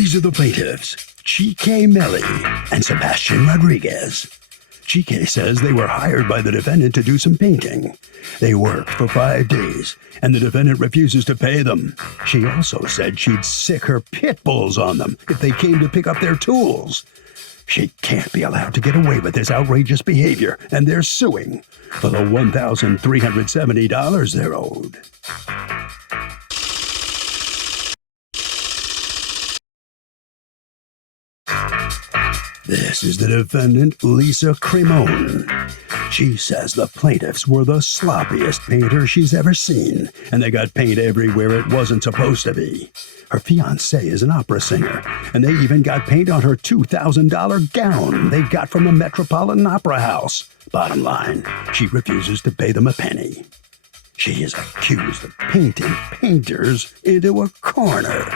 These are the plaintiffs, Chique Melly and Sebastian Rodriguez. Chique says they were hired by the defendant to do some painting. They worked for 5 days, and the defendant refuses to pay them. She also said she'd sick her pit bulls on them if they came to pick up their tools. She can't be allowed to get away with this outrageous behavior, and they're suing for the $1,370 they're owed. This is the defendant, Lisa Cremone. She says the plaintiffs were the sloppiest painters she's ever seen, and they got paint everywhere it wasn't supposed to be. Her fiancé is an opera singer, and they even got paint on her $2,000 gown they got from the Metropolitan Opera House. Bottom line, she refuses to pay them a penny. She is accused of painting painters into a corner.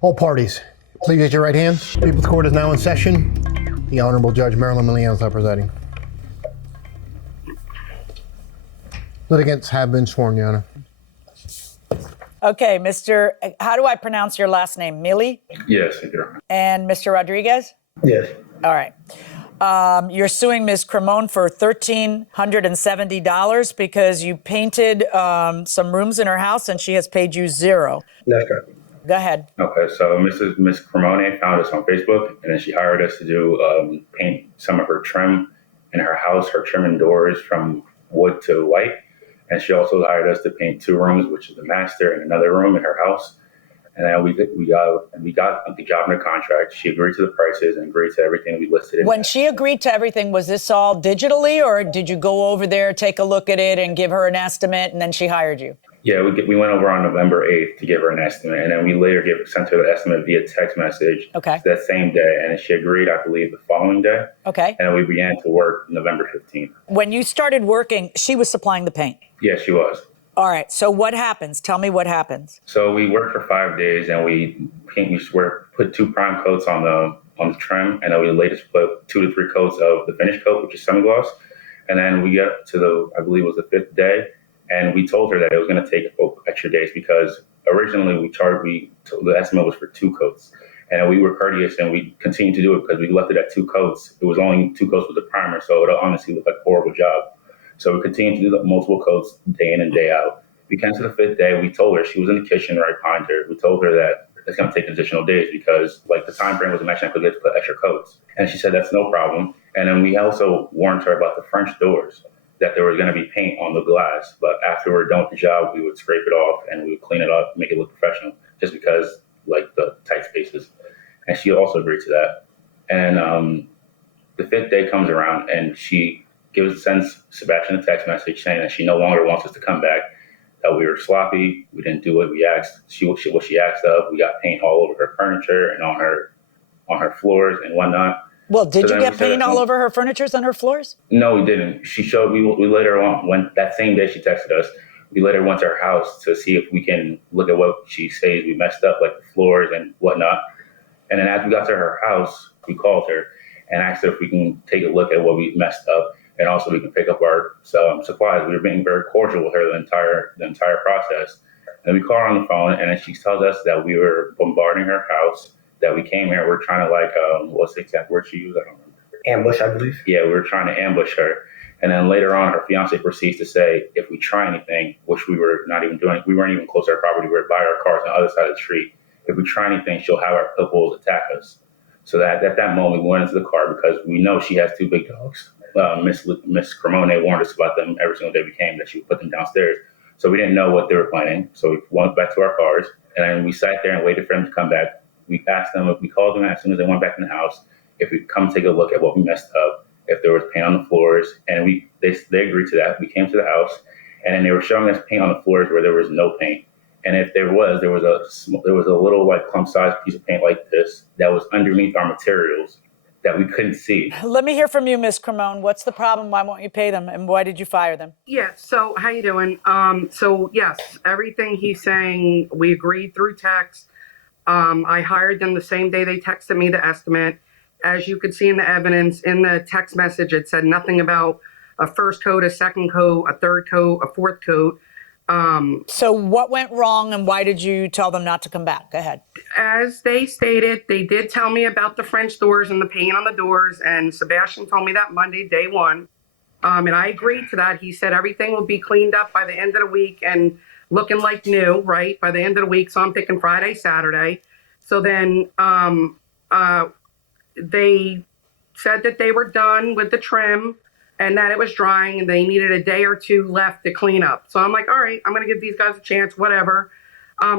All parties, please raise your right hand. People's Court is now in session. The Honorable Judge Marilyn Milian is now presiding. Litigants have been sworn, Your Honor. Okay, how do I pronounce your last name? Millie? Yes, Your Honor. And Mr. Rodriguez? Yes. All right. You're suing Ms. Cremone for $1,370 because you painted some rooms in her house and she has paid you $0. That's correct. Go ahead. Okay, so Ms. Cremone found us on Facebook, and then she hired us to do paint some of her trim in her house, her trim and doors from wood to white. And she also hired us to paint 2 rooms, which is the master and another room in her house. And then we got the job in the contract. She agreed to the prices and agreed to everything we listed. When she agreed to everything, was this all digitally, or did you go over there, take a look at it, and give her an estimate, and then she hired you? Yeah, we went over on November 8th to give her an estimate, and then we later sent her the estimate via text message that same day, and she agreed, I believe, the following day. Okay. And we began to work November 15th. When you started working, she was supplying the paint? Yeah, she was. All right, so what happens? Tell me what happens. So we worked for 5 days, and we put 2 prime coats on the trim, and then we later put 2 to 3 coats of the finish coat, which is semi-gloss. And then we got to I believe it was the 5th day, and we told her that it was going to take extra days because originally the estimate was for 2 coats. And we were courteous and we continued to do it because we left it at 2 coats. It was only 2 coats with the primer, so it honestly looked like a horrible job. So we continued to do multiple coats day in and day out. We came to the 5th day. We told her, she was in the kitchen right behind her. We told her that it's going to take additional days because the time frame wasn't matching because we had to put extra coats. And she said, that's no problem. And then we also warned her about the French doors, that there was going to be paint on the glass. But after we were done with the job, we would scrape it off and we would clean it up, make it look professional, just because the tight spaces. And she also agreed to that. And the 5th day comes around and she sends Sebastian a text message saying that she no longer wants us to come back, that we were sloppy, we didn't do what we asked. What she asked of, we got paint all over her furniture and on her floors and whatnot. Well, did you get paint all over her furniture and her floors? No, we didn't. She showed we later on, when that same day she texted us, we later went to her house to see if we can look at what she says we messed up, like the floors and whatnot. And then as we got to her house, we called her and asked her if we can take a look at what we messed up. And also we can pick up our supplies. We were being very cordial with her the entire process. And we call her on the phone, and then she tells us that we were bombarding her house, that we came here, we're trying to what's the exact word she used? I don't remember. Ambush, I believe. Yeah, we were trying to ambush her. And then later on, her fiance proceeds to say, if we try anything, which we were not even doing, we weren't even close to our property, we were by our cars on the other side of the street. If we try anything, she'll have our pit bulls attack us. So that at that moment, we went into the car because we know she has 2 big dogs. Miss Cremone warned us about them every single day we came, that she would put them downstairs. So we didn't know what they were planning. So we went back to our cars, and then we sat there and waited for them to come back. We asked them, if we called them as soon as they went back in the house, if we come take a look at what we messed up, if there was paint on the floors, and they agreed to that. We came to the house, and then they were showing us paint on the floors where there was no paint. And if there was a little clump-sized piece of paint like this that was underneath our materials that we couldn't see. Let me hear from you, Ms. Cremone. What's the problem? Why won't you pay them? And why did you fire them? Yeah, so how you doing? So yes, everything he's saying, we agreed through text. I hired them the same day they texted me the estimate. As you could see in the evidence, in the text message, it said nothing about a first coat, a second coat, a third coat, a fourth coat. So what went wrong and why did you tell them not to come back? Go ahead. As they stated, they did tell me about the French doors and the paint on the doors, and Sebastian told me that Monday, day one. And I agreed to that. He said everything will be cleaned up by the end of the week and looking like new, right, by the end of the week. So I'm thinking Friday, Saturday. So then they said that they were done with the trim and that it was drying and they needed a day or two left to clean up. So I'm like, all right, I'm going to give these guys a chance, whatever.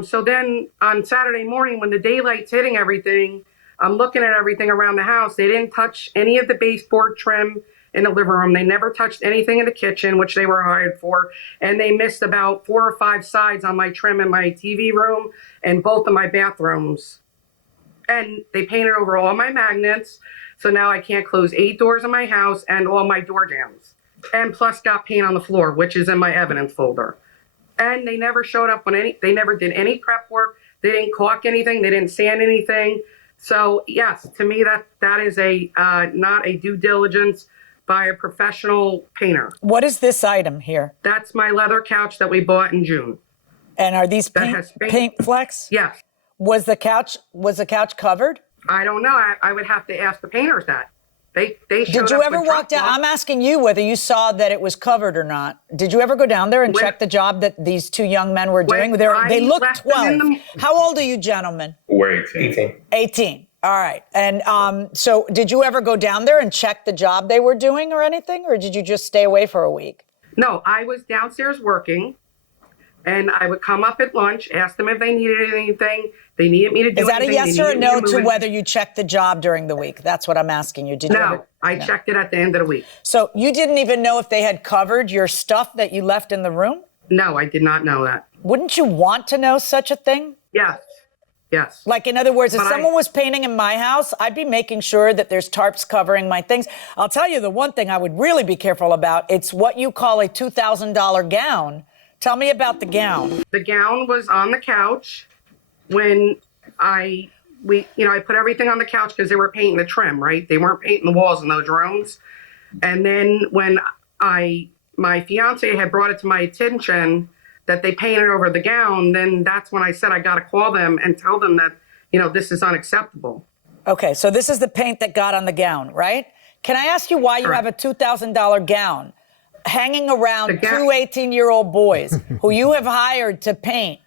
So then on Saturday morning, when the daylight's hitting everything, I'm looking at everything around the house. They didn't touch any of the baseboard trim in the living room. They never touched anything in the kitchen, which they were hired for. And they missed about 4 or 5 sides on my trim in my TV room and both of my bathrooms. And they painted over all my magnets. So now I can't close 8 doors in my house and all my door jambs. And plus got paint on the floor, which is in my evidence folder. And they never showed up on they never did any prep work. They didn't caulk anything. They didn't sand anything. So yes, to me, that is not a due diligence by a professional painter. What is this item here? That's my leather couch that we bought in June. And are these That has paint flecks? Yes. Was the couch covered? I don't know. I would have to ask the painters that. They showed Did you up ever with walk drop down? cloth. I'm asking you whether you saw that it was covered or not. Did you ever go down there and check the job that these 2 young men were doing? When They I look left them in 12. How old are you gentlemen? We're 18. 18. All right. And so did you ever go down there and check the job they were doing or anything? Or did you just stay away for a week? No, I was downstairs working, and I would come up at lunch, ask them if they needed anything. They needed me to do Is that a anything. yes They or a needed me no move to it. whether you checked the job during the week? That's what I'm asking you. Did you ever? No, I checked it at the end of the week. So you didn't even know if they had covered your stuff that you left in the room? No, I did not know that. Wouldn't you want to know such a thing? Yes. Yes. Like, in other words, if But someone was painting in my house, I'd be making sure that there's tarps covering my things. I'll tell you the one thing I would really be careful about. It's what you call a $2,000 gown. Tell me about the gown. The gown was on the couch when I put everything on the couch because they were painting the trim, right? They weren't painting the walls in those rooms. And then when my fiance had brought it to my attention that they painted over the gown, then that's when I said I got to call them and tell them that, this is unacceptable. Okay, so this is the paint that got on the gown, right? Can I ask you why you have a $2,000 gown hanging around 2 18-year-old boys who you have hired to paint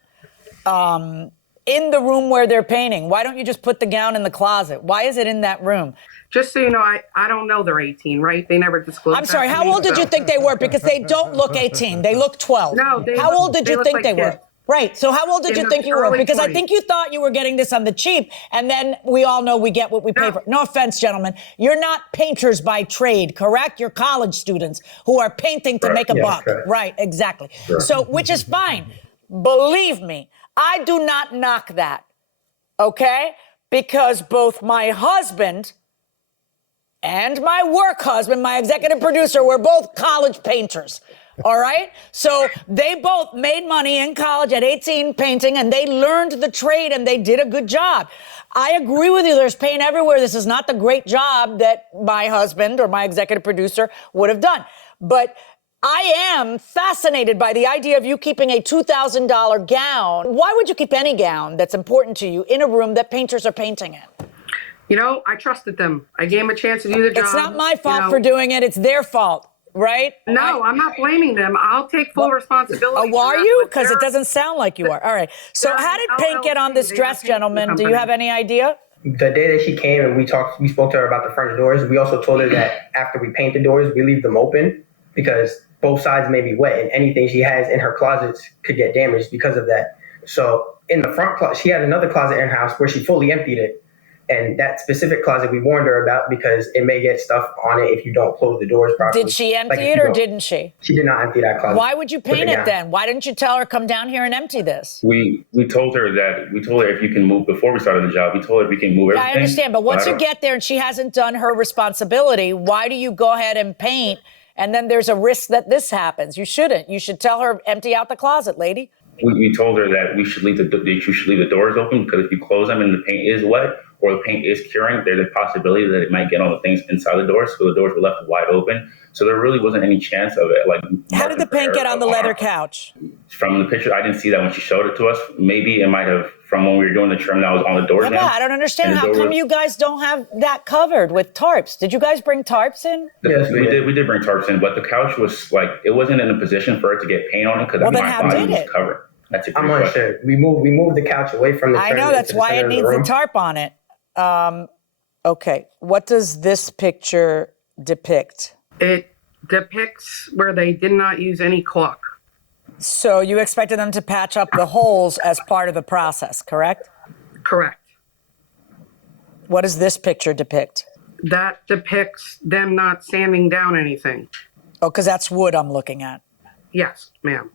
in the room where they're painting? Why don't you just put the gown in the closet? Why is it in that room? Just so you know, I don't know they're 18, right? They never disclosed. I'm sorry, how old did you think they were? Because they don't look 18. They look 12. No, how old did you think like they were? kids. Right. So how old did In you the think you were? early Because I 20s. think you thought you were getting this on the cheap, and then we all know we get what we pay for. No offense, gentlemen. You're not painters by trade, correct? You're college students who are painting to make a buck. correct. Right, exactly. So, which is fine. Believe me, I do not knock that, okay? Because both my husband and my work husband, my executive producer, were both college painters. All right? So they both made money in college at 18 painting, and they learned the trade, and they did a good job. I agree with you. There's paint everywhere. This is not the great job that my husband or my executive producer would have done. But I am fascinated by the idea of you keeping a $2,000 gown. Why would you keep any gown that's important to you in a room that painters are painting in? I trusted them. I gave them a chance to do the job. It's not my fault for doing it. It's their fault. Right? No, I'm not blaming them. I'll take full responsibility. Oh, are for that, you? but Because it they're- doesn't sound like you are. All right. So they're how did an paint get on this LLC. dress, They're a painting gentlemen? Do you company. have any idea? The day that she came and we spoke to her about the French doors. We also told her that after we paint the doors, we leave them open because both sides may be wet and anything she has in her closets could get damaged because of that. So in the front closet, she had another closet in her house where she fully emptied it. And that specific closet we warned her about because it may get stuff on it if you don't close the doors properly. Did she empty Like if it you or don't- didn't she? She did not empty that closet. Why would you paint it then? Why didn't you tell her, come down here and empty this? We told her if you can move before we started the job. We told her we can move everything. I understand, but once I you don't- get there and she hasn't done her responsibility, why do you go ahead and paint and then there's a risk that this happens? You shouldn't. You should tell her, empty out the closet, lady. we told her that you should leave the doors open because if you close them and the paint is wet, or the paint is curing, there's a possibility that it might get on the things inside the doors. So the doors were left wide open. So there really wasn't any chance of it. Like, how did the paint get on the leather couch? From the picture, I didn't see that when she showed it to us. Maybe it might have from when we were doing the trim that was on the doors. Yeah, I don't understand. How come you guys don't have that covered with tarps? Did you guys bring tarps in? Yes, we did. We did bring tarps in, but the couch was like, it wasn't in a position for it to get paint on it because my body was covered. That's a I'm unsure. We moved the couch away from the. I know that's why it needs the tarp on it. Okay, what does this picture depict? It depicts where they did not use any caulk. So you expected them to patch up the holes as part of the process, correct? Correct. What does this picture depict? That depicts them not sanding down anything. Oh, because that's wood I'm looking at. Yes, ma'am.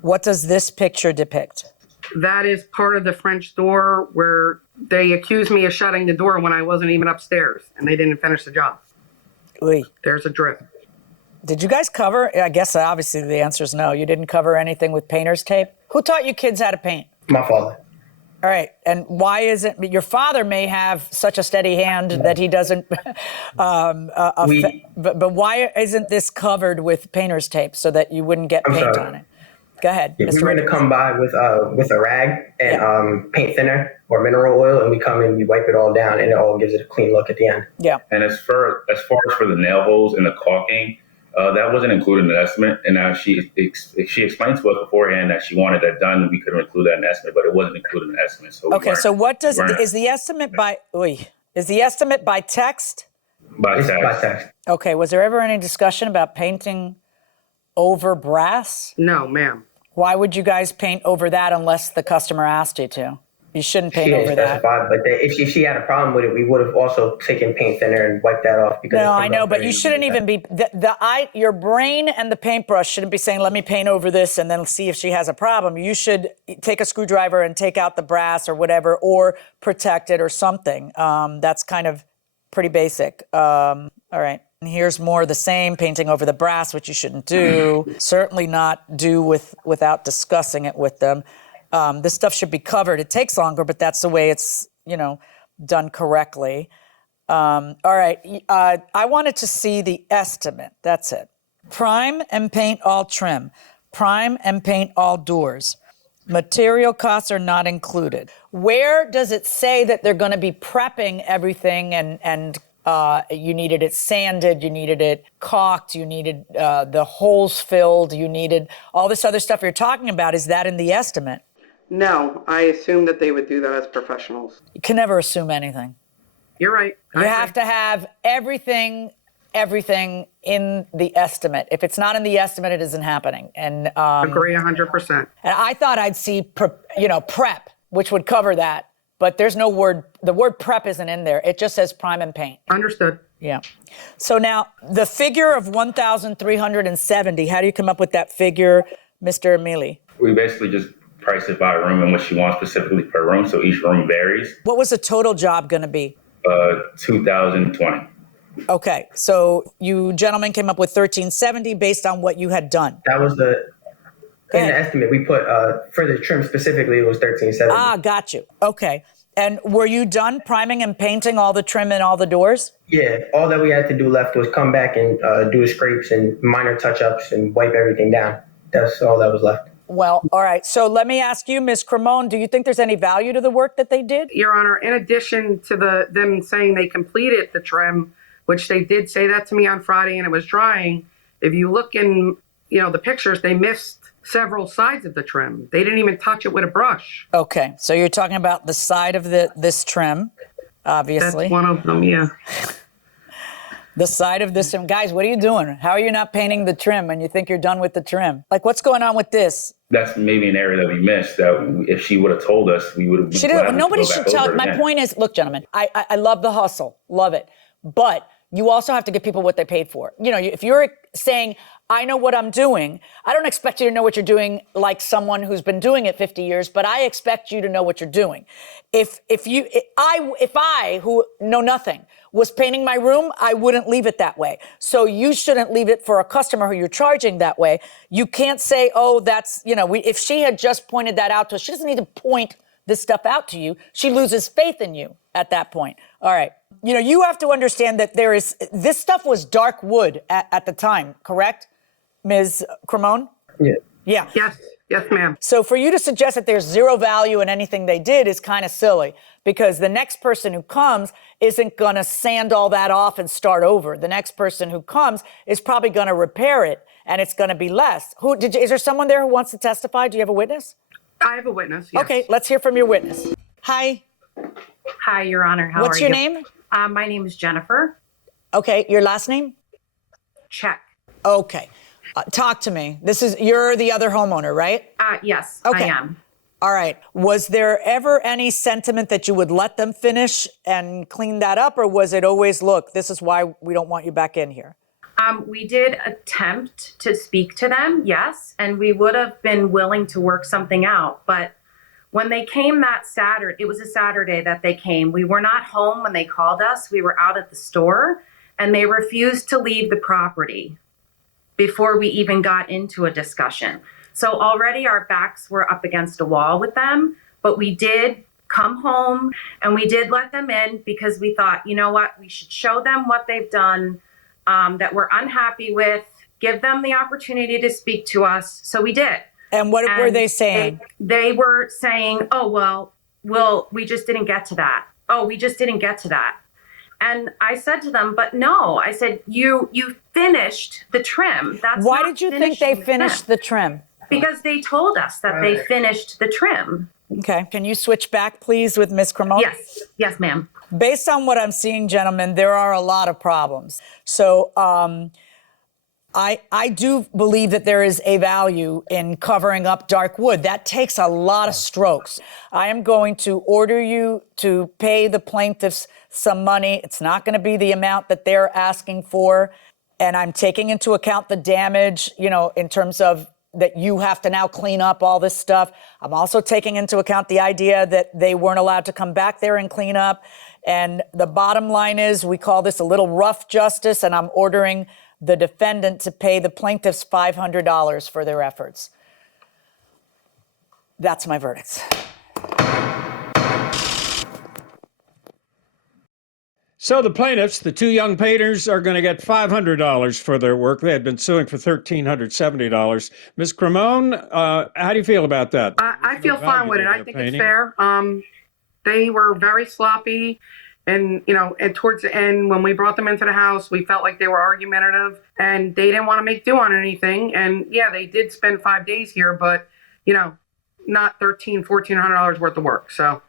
What does this picture depict? That is part of the French door where they accused me of shutting the door when I wasn't even upstairs and they didn't finish the job. Oy. There's a drip. Did you guys cover? I guess obviously the answer is no. You didn't cover anything with painter's tape? Who taught you kids how to paint? My father. All right. And why isn't your father may have such a steady hand that he doesn't, but why isn't this covered with painter's tape so that you wouldn't get paint on it? Go ahead. Yeah, we're going to come by with a rag and paint thinner or mineral oil, and we come in, we wipe it all down, and it all gives it a clean look at the end. Yeah. And as far as for the nail holes and the caulking, that wasn't included in the estimate. And now she explained to us beforehand that she wanted that done, and we couldn't include that in the estimate, but it wasn't included in the estimate. So okay. So what is the estimate by? Is the estimate by text? By text. Okay. Was there ever any discussion about painting over brass? No, ma'am. Why would you guys paint over that unless the customer asked you to? You shouldn't paint over that. But if she had a problem with it, we would have also taken paint thinner and wiped that off. Because no, I know, but you shouldn't even be your brain and the paintbrush shouldn't be saying, "Let me paint over this and then see if she has a problem." You should take a screwdriver and take out the brass or whatever, or protect it or something. That's kind of pretty basic. All right. And here's more of the same, painting over the brass, which you shouldn't do. Certainly not do without discussing it with them. This stuff should be covered. It takes longer, but that's the way it's, done correctly. All right. I wanted to see the estimate. That's it. Prime and paint all trim. Prime and paint all doors. Material costs are not included. Where does it say that they're going to be prepping everything and you needed it sanded, you needed it caulked, you needed the holes filled, you needed all this other stuff you're talking about? Is that in the estimate? No, I assume that they would do that as professionals. You can never assume anything. You're right. You have to have everything in the estimate. If it's not in the estimate, it isn't happening. And agree 100%. And I thought I'd see prep, which would cover that. But there's no word, the word prep isn't in there. It just says prime and paint. Understood. Yeah. So now the figure of 1,370, how do you come up with that figure, Mr. Emili? We basically just price it by room and what she wants specifically per room. So each room varies. What was the total job going to be? 2,020. Okay. So you gentlemen came up with 1,370 based on what you had done. That was in the estimate we put for the trim specifically, it was 1,370. Ah, got you. Okay. And were you done priming and painting all the trim and all the doors? Yeah. All that we had to do left was come back and do scrapes and minor touch-ups and wipe everything down. That's all that was left. Well, all right. So let me ask you, Ms. Cremone, do you think there's any value to the work that they did? Your Honor, in addition to them saying they completed the trim, which they did say that to me on Friday and it was drying, if you look in, the pictures, they missed several sides of the trim. They didn't even touch it with a brush. Okay. So you're talking about the side of this trim, obviously. That's one of them, yeah. The side of this trim. Guys, what are you doing? How are you not painting the trim when you think you're done with the trim? Like, what's going on with this? That's maybe an area that we missed that if she would have told us, we would have. She did. Nobody should tell. My point is, look, gentlemen, I love the hustle. Love it. But you also have to give people what they paid for. If you're saying, I know what I'm doing, I don't expect you to know what you're doing like someone who's been doing it 50 years, but I expect you to know what you're doing. If I, who know nothing, was painting my room, I wouldn't leave it that way. So you shouldn't leave it for a customer who you're charging that way. You can't say, oh, that's, if she had just pointed that out to us, she doesn't need to point this stuff out to you. She loses faith in you at that point. All right. You know, you have to understand that this stuff was dark wood at the time, correct, Ms. Cremone? Yeah. Yeah. Yes, ma'am. So for you to suggest that there's zero value in anything they did is kind of silly, because the next person who comes isn't going to sand all that off and start over. The next person who comes is probably going to repair it, and it's going to be less. Is there someone there who wants to testify? Do you have a witness? I have a witness, yes. Okay, let's hear from your witness. Hi. Hi, Your Honor. How What's are your you? name? My name is Jennifer. Okay, your last name? Check. Okay. Talk to me. You're the other homeowner, right? Yes, Okay. I am. All right. Was there ever any sentiment that you would let them finish and clean that up, or was it always, look, this is why we don't want you back in here? We did attempt to speak to them, yes, and we would have been willing to work something out. But when they came that Saturday, it was a Saturday that they came. We were not home when they called us. We were out at the store, and they refused to leave the property before we even got into a discussion. So already our backs were up against a wall with them, but we did come home and we did let them in because we thought, you know what, we should show them what they've done that we're unhappy with, give them the opportunity to speak to us. So we did. And what were they saying? They were saying, oh, well, we just didn't get to that. Oh, we just didn't get to that. And I said to them, but no, I said, you finished the trim. That's Why not did you think they finishing finished the trim? Because they told us that they finished the trim. Okay. Can you switch back, please, with Ms. Cremone? Yes, ma'am. Based on what I'm seeing, gentlemen, there are a lot of problems. So I do believe that there is a value in covering up dark wood. That takes a lot of strokes. I am going to order you to pay the plaintiffs some money. It's not going to be the amount that they're asking for. And I'm taking into account the damage, you know, in terms of that you have to now clean up all this stuff. I'm also taking into account the idea that they weren't allowed to come back there and clean up. And the bottom line is we call this a little rough justice, and I'm ordering the defendant to pay the plaintiffs $500 for their efforts. That's my verdict. So the plaintiffs, the two young painters, are going to get $500 for their work. They had been suing for $1,370. Ms. Cremone, how do you feel about that? I feel fine with it. I think it's fair. They were very sloppy. And, you know, and towards the end, when we brought them into the house, we felt like they were argumentative and they didn't want to make do on anything. And yeah, they did spend 5 days here, but, you know, not $1,400 worth of work. So.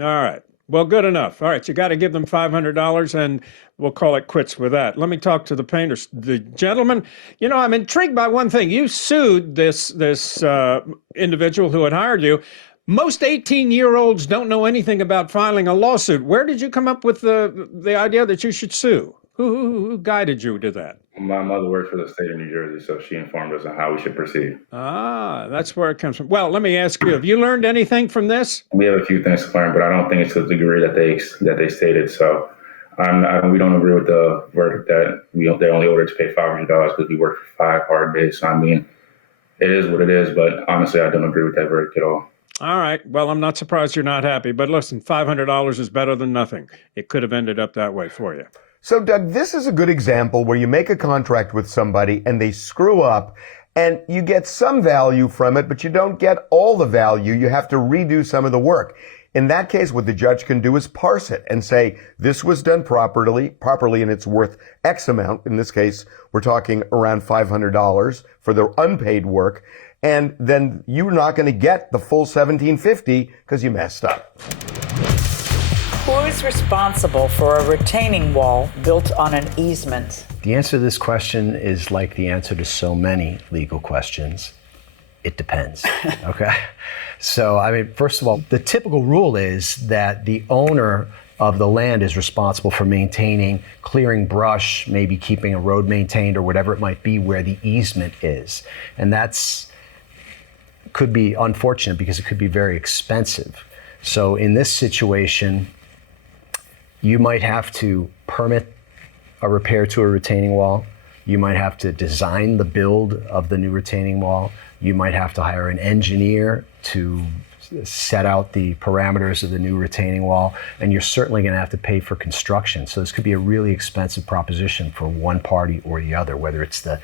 All right. Well, good enough. All right. You got to give them $500 and we'll call it quits with that. Let me talk to the painters. The gentleman, you know, I'm intrigued by one thing. You sued this individual who had hired you. Most 18-year-olds don't know anything about filing a lawsuit. Where did you come up with the idea that you should sue? Who guided you to that? My mother works for the state of New Jersey, so she informed us on how we should proceed. Ah, that's where it comes from. Well, let me ask you, have you learned anything from this? We have a few things to learn, but I don't think it's to the degree that they stated. So we don't agree with the verdict that they only ordered to pay $500 because we worked for 5 hard days. So, I mean, it is what it is, but honestly, I don't agree with that verdict at all. All right. Well, I'm not surprised you're not happy, but listen, $500 is better than nothing. It could have ended up that way for you. So, Doug, this is a good example where you make a contract with somebody and they screw up and you get some value from it, but you don't get all the value. You have to redo some of the work. In that case, what the judge can do is parse it and say, this was done properly, and it's worth X amount. In this case, we're talking around $500 for the unpaid work. And then you're not going to get the full $1,750 because you messed up. Who is responsible for a retaining wall built on an easement? The answer to this question is like the answer to so many legal questions. It depends. Okay. So, I mean, first of all, the typical rule is that the owner of the land is responsible for maintaining, clearing brush, maybe keeping a road maintained or whatever it might be where the easement is. And that's could be unfortunate because it could be very expensive. So in this situation, you might have to permit a repair to a retaining wall. You might have to design the build of the new retaining wall. You might have to hire an engineer to set out the parameters of the new retaining wall, and you're certainly going to have to pay for construction. So this could be a really expensive proposition for one party or the other, whether it's the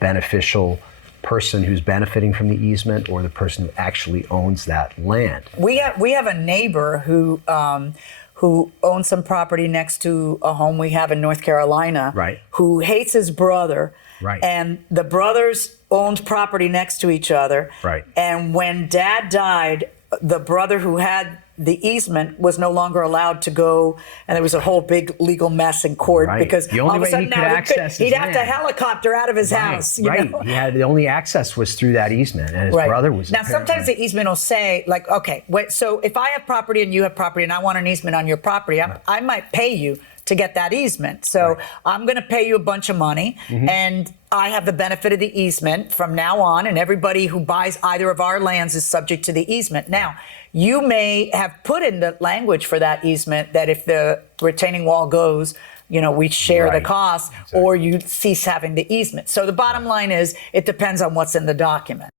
beneficial person who's benefiting from the easement or the person who actually owns that land. We have a neighbor who owns some property next to a home we have in North Carolina, Right. who hates his brother. Right. And the brothers owned property next to each other. Right. And when Dad died, the brother who had the easement was no longer allowed to go, and there was a whole big legal mess in court Right. because The only all of a way sudden he could now access his he'd have to land. helicopter out of his house. You Right. know? Yeah, the only access was through that easement, and his Right. brother was Now, sometimes the easement will say, like, okay, wait, so if I have property and you have property and I want an easement on your property, I might pay you to get that easement. So I'm going to pay you a bunch of money, and I have the benefit of the easement from now on, and everybody who buys either of our lands is subject to the easement. Now, you may have put in the language for that easement that if the retaining wall goes, you know, we share the Right. cost, or you cease having the easement. So the bottom line is, it depends on what's in the document.